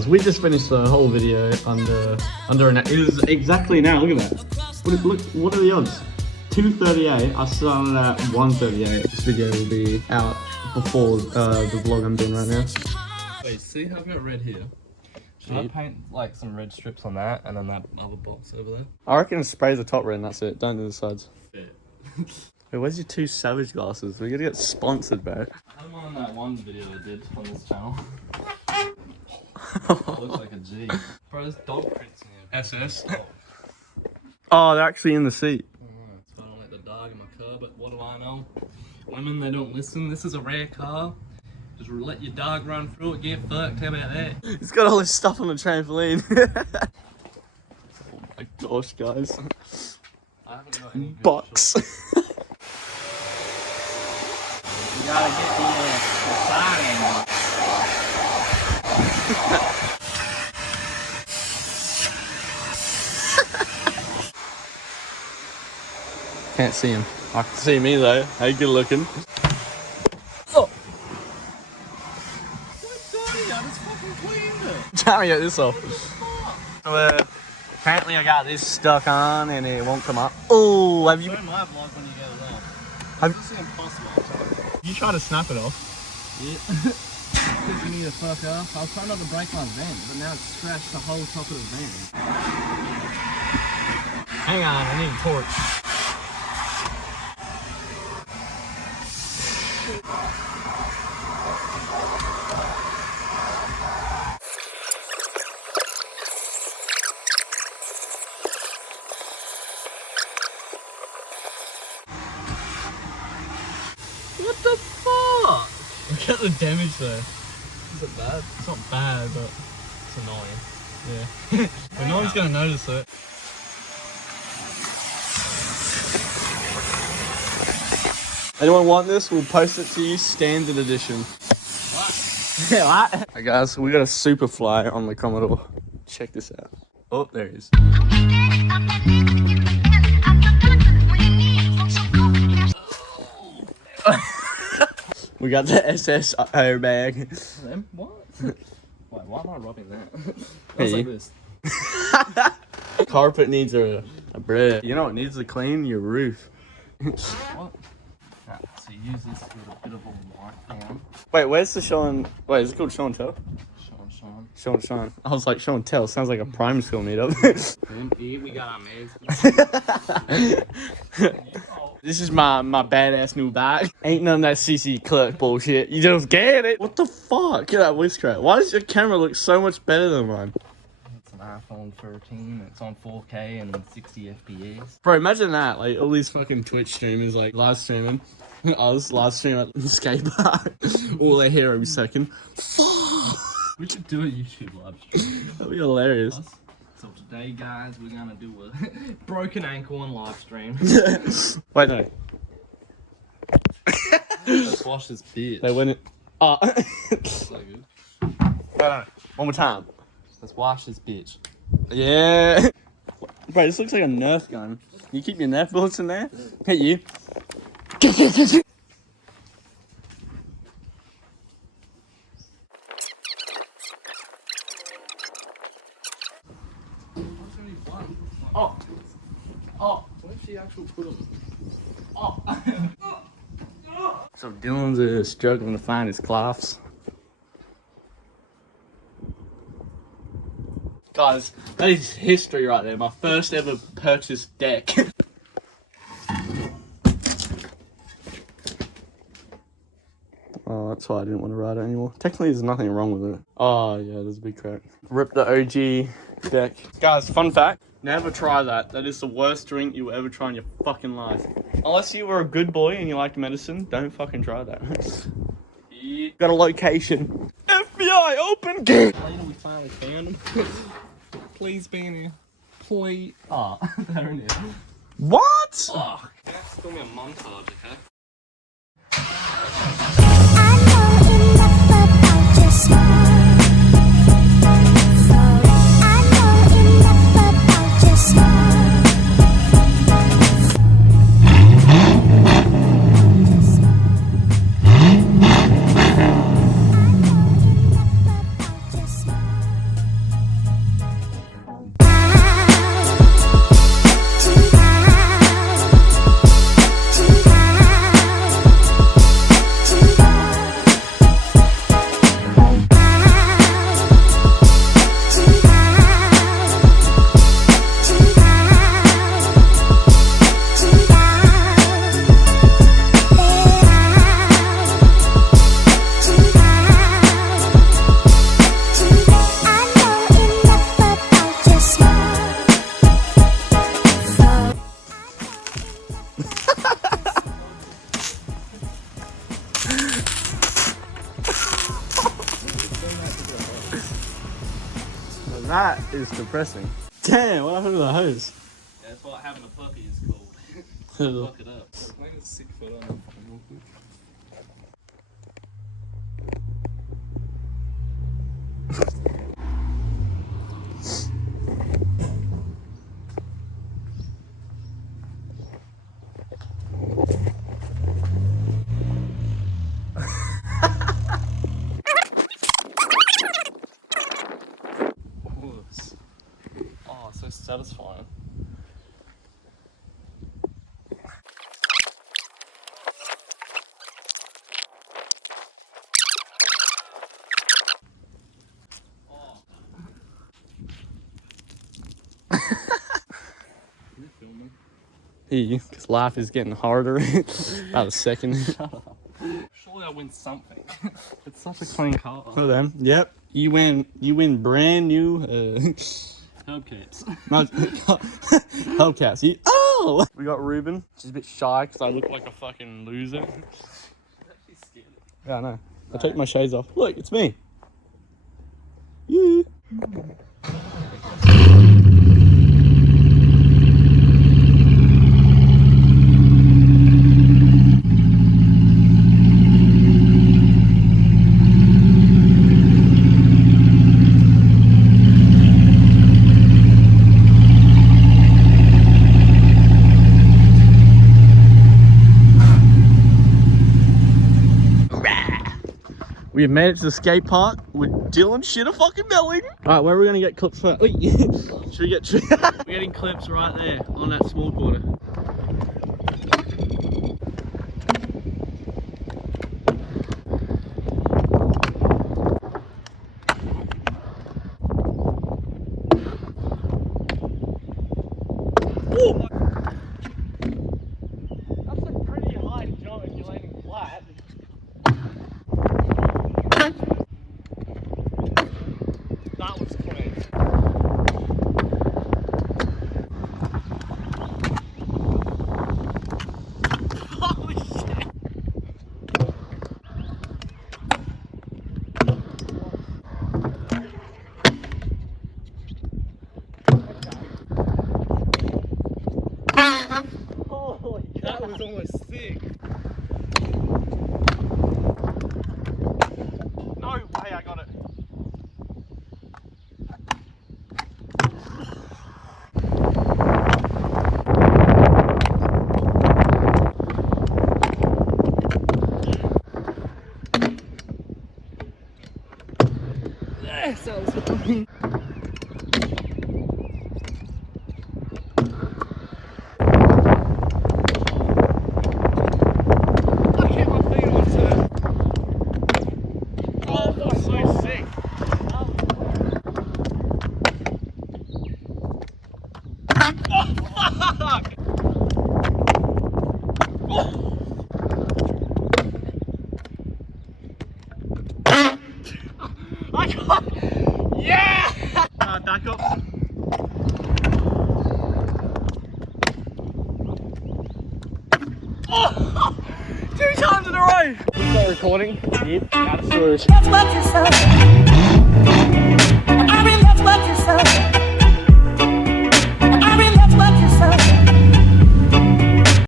guys, we just finished the whole video under an hour. It was exactly an hour. Look at that. Look, what are the odds? 2:38. I started at 1:38. This video will be out before the vlog I'm doing right now. Wait, see how I've got red here? Should I paint like some red strips on that and then that other box over there? I reckon spray the top red and that's it. Don't do the sides. Yeah. Wait, where's your two Savage glasses? We're gonna get sponsored, bro. I had them on that one video I did on this channel. It looks like a G. Bro, there's dog prints in here. SS? Oh, they're actually in the seat. So I don't let the dog in my car, but what do I know? Women, they don't listen. This is a rare car. Just let your dog run through it, get fucked. How about that? It's got all this stuff on the trampoline. Oh my gosh, guys. I haven't got any good Box. You gotta get the side angle. Can't see him. I can see me though. Hey, good looking. Oh! I just fucking cleaned it. Tell me get this off. Apparently I got this stuck on and it won't come up. Oh, have you... Show my vlog when you get it off. Have... It's impossible. You try to snap it off? Yeah. Pissing me the fuck off. I was trying not to break my vent, but now it's scratched the whole top of the vent. Hang on, I need a torch. What the fuck? Look at the damage there. Is it bad? It's not bad, but It's annoying. yeah. But no one's gonna notice it. Anyone want this? We'll post it to you, standard edition. What? Yeah, what? Hey guys, we got a Superfly on the Commodore. Check this out. Oh, there he is. We got the SS airbag. Them? What? Wait, why am I rubbing that? Hey. Like this. Carpet needs a bread. You know what needs to clean? Your roof. What? Right, so you use this to get a bit of a wipe down. Wait, where's the show and... Wait, is it called show and tell? Sean. Show and Sean. I was like, show and tell. Sounds like a primary school meetup. And here we got our man. This is my badass new bike. Ain't none of that CC clerk bullshit. You just get it. What the fuck? Get that voice crack. Why does your camera look so much better than mine? It's an iPhone 13. It's on 4K and 60 FPS. Bro, imagine that. Like, all these fucking Twitch streamers, like, live streaming. Us live stream at the skate park. All they hear every second. We should do a YouTube live stream. That'd be hilarious. So today, guys, we're gonna do a broken ankle and live stream. Wait, no. Let's wash this bitch. They went it. Oh. So good. Wait, no. One more time. Let's wash this bitch. Yeah. Bro, this looks like a Nerf gun. You keep your Nerf bullets in there? Hit you. Oh. Oh. Where'd she actually put them? Oh. So Dylan's struggling to find his cloths. Guys, that is history right there. My first ever purchased deck. Oh, that's why I didn't want to ride it anymore. Technically, there's nothing wrong with it. Oh, yeah, there's a big crack. Rip the OG deck. Guys, fun fact. Never try that. That is the worst drink you will ever try in your fucking life. Unless you were a good boy and you liked medicine, don't fucking try that. Yeah. Got a location. FBI, open gate! Later, we finally found him. Please be in here. Please. Oh, they're in here. What? Oh, that's still me a montage, okay? That is depressing. Damn, what happened to the hose? Yeah, that's what having a puppy is called. Fuck it up. I can get 6 foot on that fucking real quick. Oh, so satisfying. Because life is getting harder. About a second. Surely I win something. It's such a clean car. For them. Yep. You win brand new Hubcaps. hubcaps. Oh! We got Ruben. She's a bit shy because I look like a fucking loser. She's scared. Yeah, I know. I take my shades off. Look, it's me. You. We have made it to the skate park with Dylan shit a fucking belly. Alright, where are we gonna get clips for? Should we get we're getting clips right there on that small quarter. Ooh. That's a pretty high jump if you're landing flat. That was clean. Holy shit. Holy God. That was almost sick. No way I got it. Yes, that was funny. I hit my feet on it. Oh, that was so sick. Oh, fuck! Oh. I got, yeah! Back up. Oh, 2 times in a row. Is that recording? Yep. That's good.